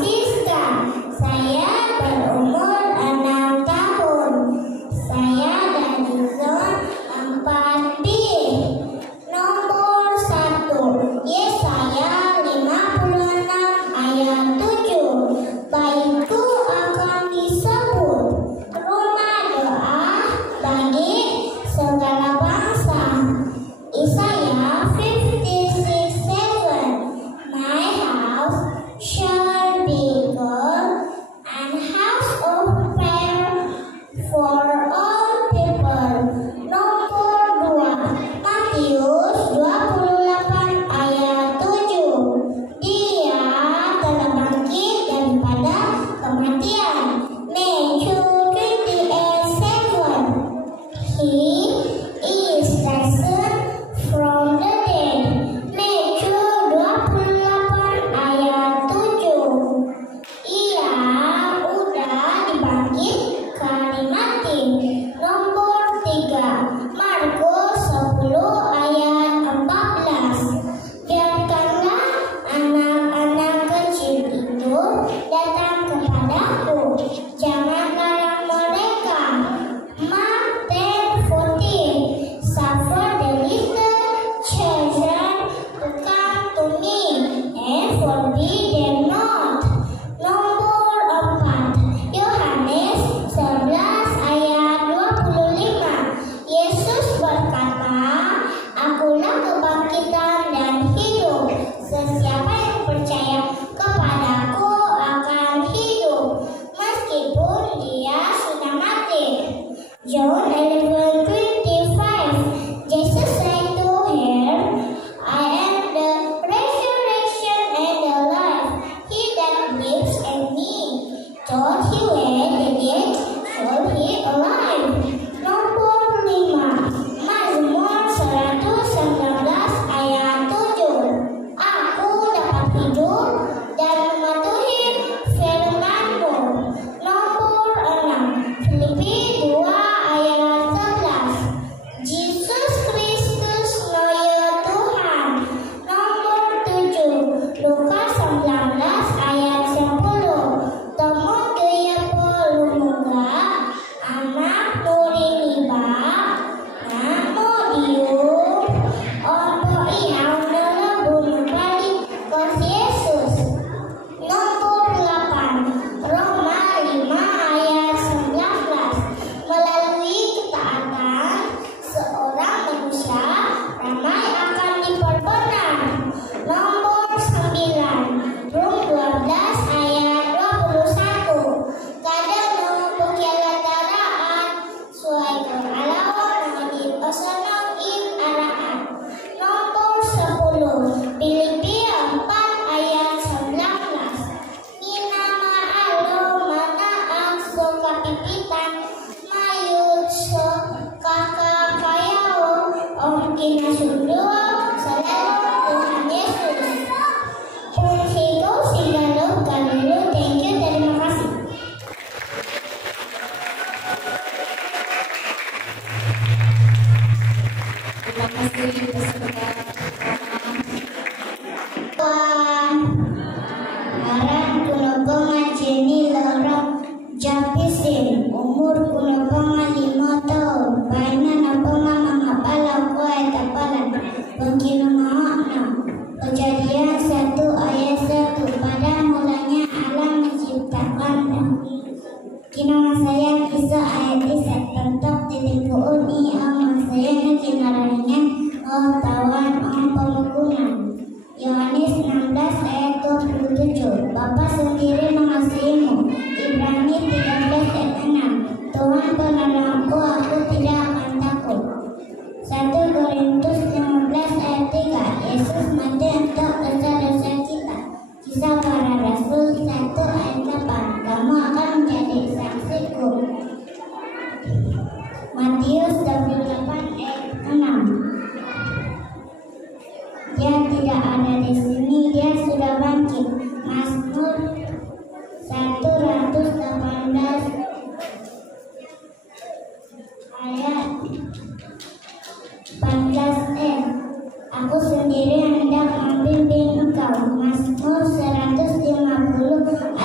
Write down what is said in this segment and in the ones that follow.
Siska. Saya berumur 6 tahun. Saya dari zon 4B. Nomor 1, Yesaya 56 ayat 7. Baitku akan disebut rumah doa bagi segala bangsa. Isaiah 56:7. My house shall be called an house of prayer for all people. Nomor 2, Matius 28 ayat 7. Dia telah bangkit daripada kematian. Matthew 28:7. He is risen from the dead. Matthew 28 ayat 7. Ia udah dibangkitkan dari mati. Nomor 3, Markus 10 ayat 14. Biarkanlah anak-anak kecil itu datang kepadaku, jangan larang mereka. Mark 10:14. Suffer the little children to come to me, and forbid them not. Nomor 4, Yohanes 11 ayat 25. Yesus berkata, Akulah kebangkitan dan hidup. Sesiapa yang percaya kepadaku akan hidup, meskipun dia sudah mati. John 11:25. Jesus said to her, I am the resurrection and the life. He that believes in me, though he were dead, shall he alive. Nomor 5, Mazmur 119 ayat 7. Aku dapat hidup dan mematuhi firman-Mu. Nomor 6, Filipi 2 ayat 11. Jesus Kristus Noya Tuhan. Nomor 7, Lukas 19 ayat 10. Temu gaya pelumuga anak nuriniba namodium opo iang nelebun balik kos Yesus. Nomor 8, Roma 5 ayat 19. Melalui ketaatan seorang manusia ramai akan diperbenar. Nomor 9, Rum 12 ayat 21. Kadang pagkalataraan suai kang alawan ngadit osanang in araan. Nomor 10, Filipi 4 ayat 19. Minamaalo mana ang kapipitan mayud sa kakakayaw ang kinasundo sa lalong Tuhan Yesus. Punsigo Sigalog Galilo. Thank you, terima kasih. Terima kasih peserta. Aran kuno pengajeni lorong japisin. Umur kuno pema 5 tahun. Baina na pema mangapala ko etapalan. Pengkino maakna. Kejadian 1 ayat 1. Pada mulanya Allah menciptakan kinong saya kisah ayat 1 tentok titik uni ang saya na kinaraninya tawan ang pemukunan. Yohanes 16 ayat 27. Bapa sendiri mengasihimu. Ibrani 13 ayat 6. Tuhan penolongku, aku tidak akan takut. 1 Korintus 15 ayat 3. Yesus mati untuk dosa-dosa kita. Kisah para Rasul 1 ayat 8. Kamu akan menjadi saksiku. Matius 28 ayat 6. Dia tidak ada di sini, dia sudah bangkit. Mazmur 118 ayat 14. Aku sendiri hendak membimbing engkau. Mazmur 150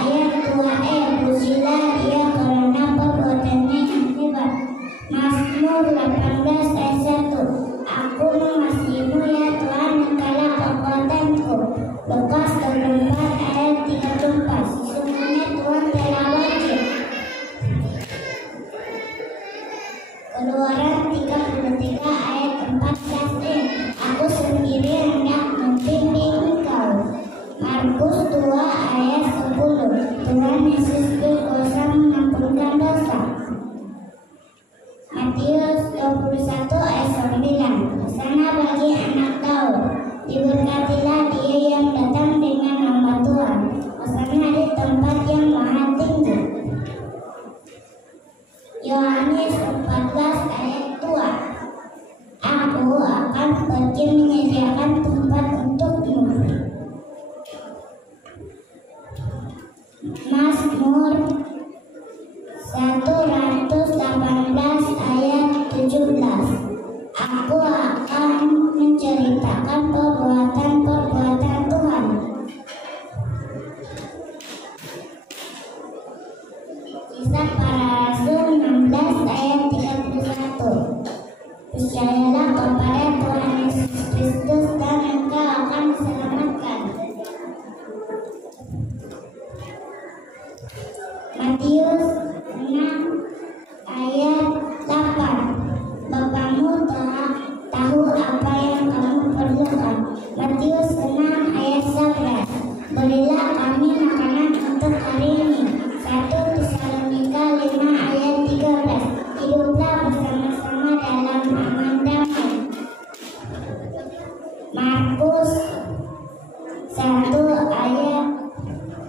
Mazmur 118 ayat 17. Aku akan menceritakan perbuatan-perbuatan Tuhan. Kisah Para Rasul 16 ayat 31. Percayalah kepada Tuhan Yesus Kristus dan engkau akan diselamatkan. Matius 6 ayat 8. Bapakmu tahu apa yang kamu perlukan. Matius 6 ayat 11. Berilah kami makanan untuk hari ini. 1 Tesalonika 5 ayat 13. Hiduplah bersama-sama dalam aman damai. Markus 1 ayat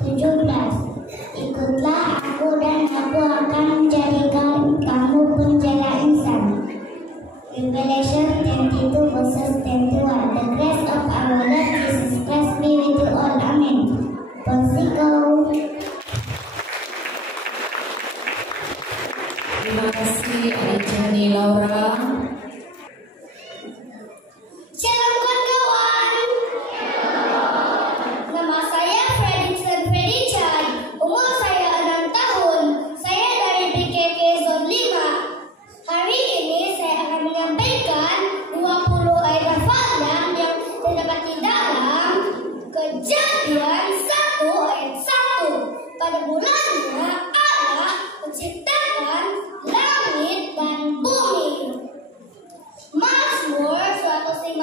17. Ikutlah aku dan aku akan menjadikan kamu penjala insan. Revelation 22 verses 21. The grace of our Lord Jesus Christ be with you all. Amen. Posiko. Terima kasih Adik Jenny Laura. Shalom kawan-kawan. Nama saya Fredrickson Fredichan. Umur saya 6 tahun. Saya dari PKK Zone 5. Hari ini saya akan menyampaikan 20 ayat hafalan yang terdapat di dalam Kejadian 1 ayat 1. Pada bulannya Allah menciptakan langit dan bumi. Mazmur 150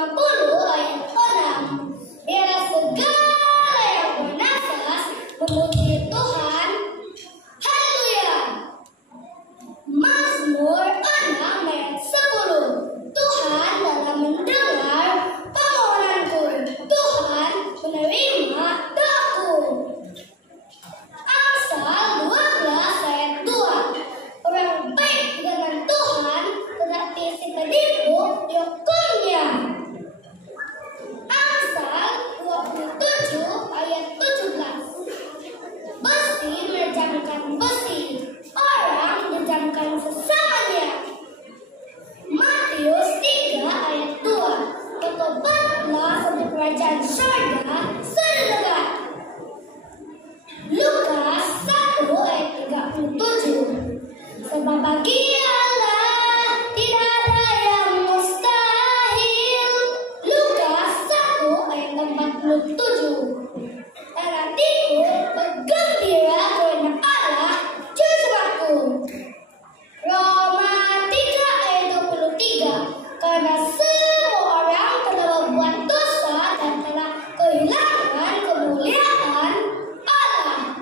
ayat 6. Biarlah segala yang bernafas memuji Tuhan. Haleluya. Mazmur 6 ayat 10. Tuhan dalam mendengar permohonanku. Tuhan menerima doaku. Amsal 12 ayat 2. Orang baik dengan Tuhan, tetapi si penipu dihukumnya. Amsal 27 ayat 17. Besi menjamkan besi, orang menjamkan sesamanya. Matius 3 ayat 2. Bertobatlah sebab kerajaan surga sudah dekat. Lukas 1 ayat 37. Sebab bagi Allah tidak ada yang mustahil. Lukas 1 ayat 47. Dan hatiku bergembira karena Allah juru selamatku. Roma 3 ayat 23. Karena semua orang telah berbuat dosa dan telah kehilangan kemuliaan Allah.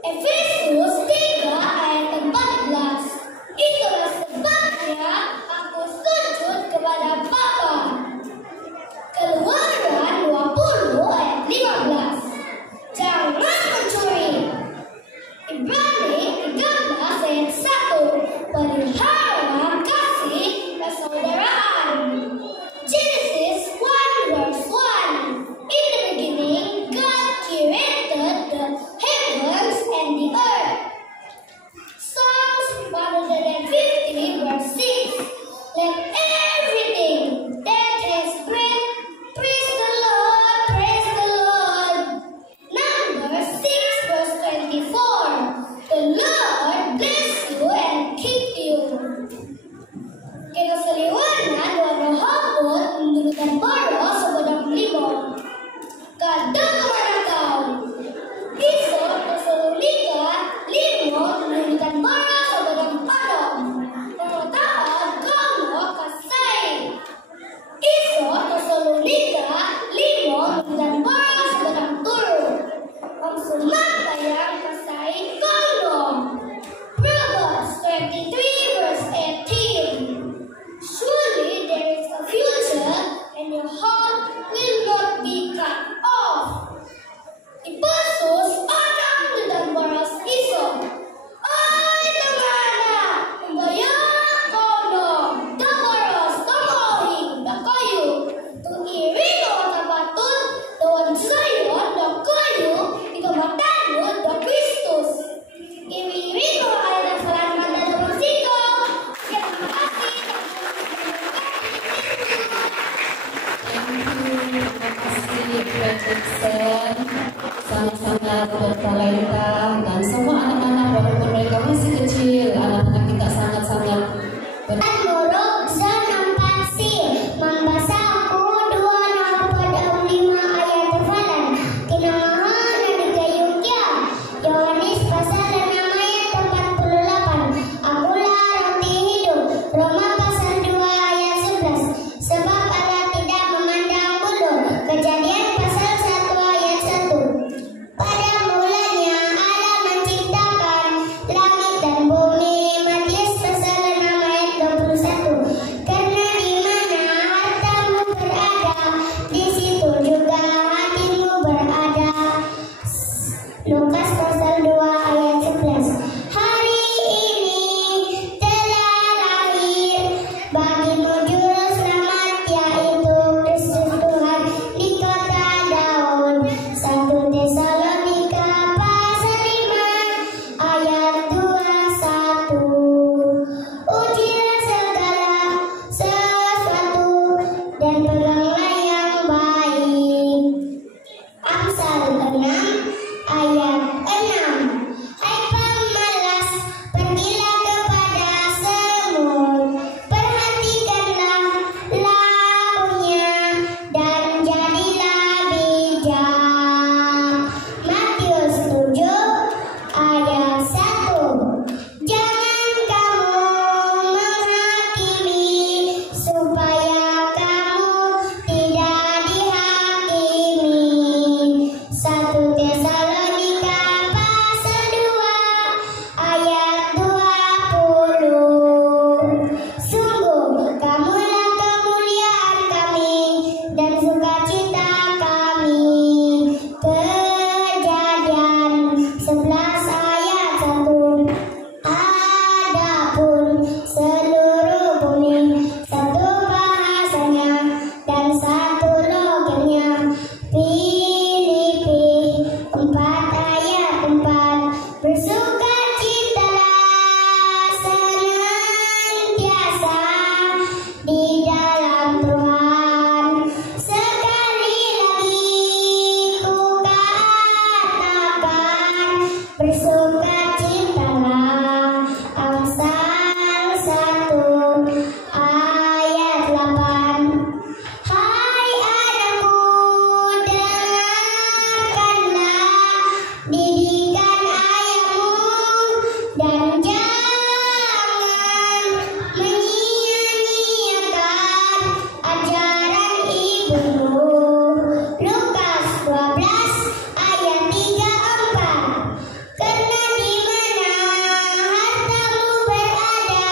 Efesus 3 ayat 14. Itulah sebabnya aku sujud kepada Bapa. Keluaran 20 ayat 15. Jangan mencuri. Ibrani 13 ayat 1. Pelihara kasih persaudaraan. Genesis 1 verse 1. In the beginning, God created the heavens and the earth. Psalms 150 verse 6. Let everything that has breath praise the Lord, praise the Lord. Numbers 6 verse 24. The Lord bless you and keep you. Kinasaliwanan ng hapon nulutan baro sa badang limo. Kada kamanakaw. Iso Tesalonika 5 nulutan baro sa badang padong. Pangutaad kono kasay. Iso Tesalonika 5 nulutan baro sa badang turo. Ang sumatayang kasay kono. Proverbs 23 verse 18. Surely there is a future and your heart will not be cut off. Ipasos orang dan boros iso. Ay tangana, umbayak kono, da boros, tamohi, da kayu. Tuiri no tabatun, dawan sayon, da kayu, ikaw matano, sangat bertalenta dan semua anak-anak walaupun mereka masih kecil, anak-anak kita sangat-sangat Buruk Zanam Paksi membaca aku 2:45 ayat hafalan Kinamaha Nadika Yukya Yohanes pasal 6 ayat 48 Akulah roti hidup Roma pasal 2 ayat 11 Sebab Allah tidak memandang bulu Kejadian pasal 1 ayat 1 Pada mulanya Allah menciptakan langit dan bumi Matius pasal 6 ayat 21 Karena di mana hartamu berada di situ juga hatimu berada Lukas pasal 2 ayat 11 Hari ini telah lahir bagimu juru selamat yaitu Kristus Tuhan di kota Daud 1 Tesalonika pasal 5 ayat 21 Ujilah segala sesuatu dan peganglah yang baik Amsal 6 ayat 6 Hai pemalas, pergilah kepada semut Perhatikanlah lakunya dan jadilah bijak Matius 7 ayat 1 Jangan kamu menghakimi supaya kamu tidak dihakimi 1 Tesalonika pasal 2 ayat 20 Sungguh kamulah kemuliaan kami dan sukacita kami Kejadian 11 ayat 1 Adapun seluruh bumi satu bahasanya dan satu logatnya Filipi 4 ayat 4 Bersukacitalah senantiasa di dalam Tuhan Sekali lagi ku katakan bersukacitalah Amsal 1 ayat 8 Hai anakku dengarkanlah didikan ayahmu dan jangan menyia-nyiakan ajaran ibumu Lukas 12 ayat 34 Karena di mana hartamu berada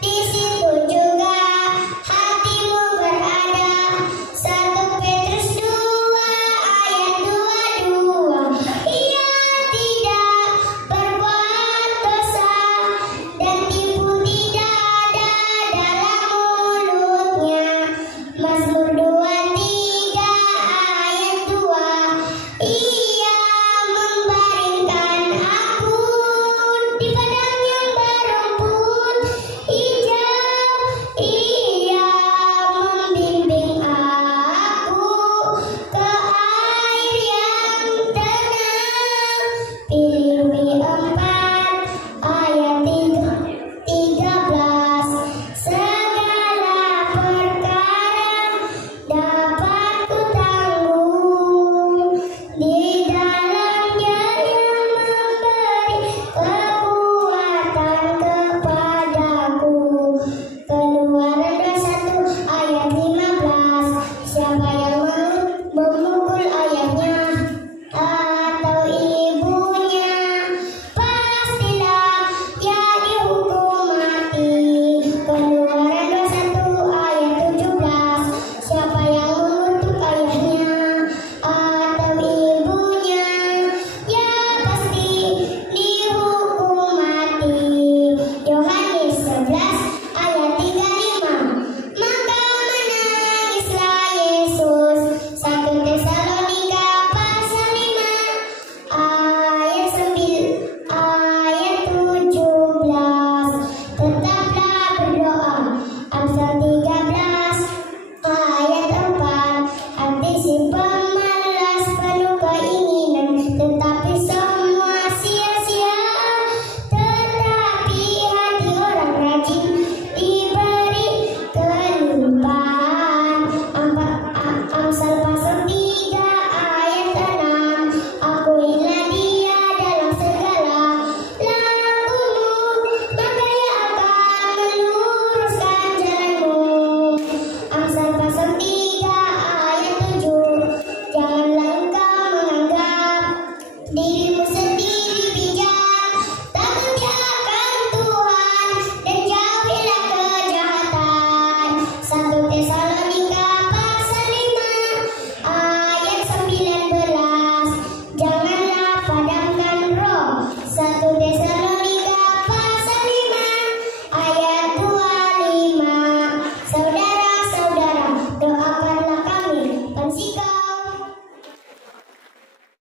di situ juga hatimu berada 1 Petrus 2 ayat 22 Ia tidak berbuat dosa dan tipu tidak ada dalam mulutnya Mazmur 23 ayat 2 Ia membaringkan aku di padang yang berumput hijau Ia membimbing aku ke air yang tenang Filipi 4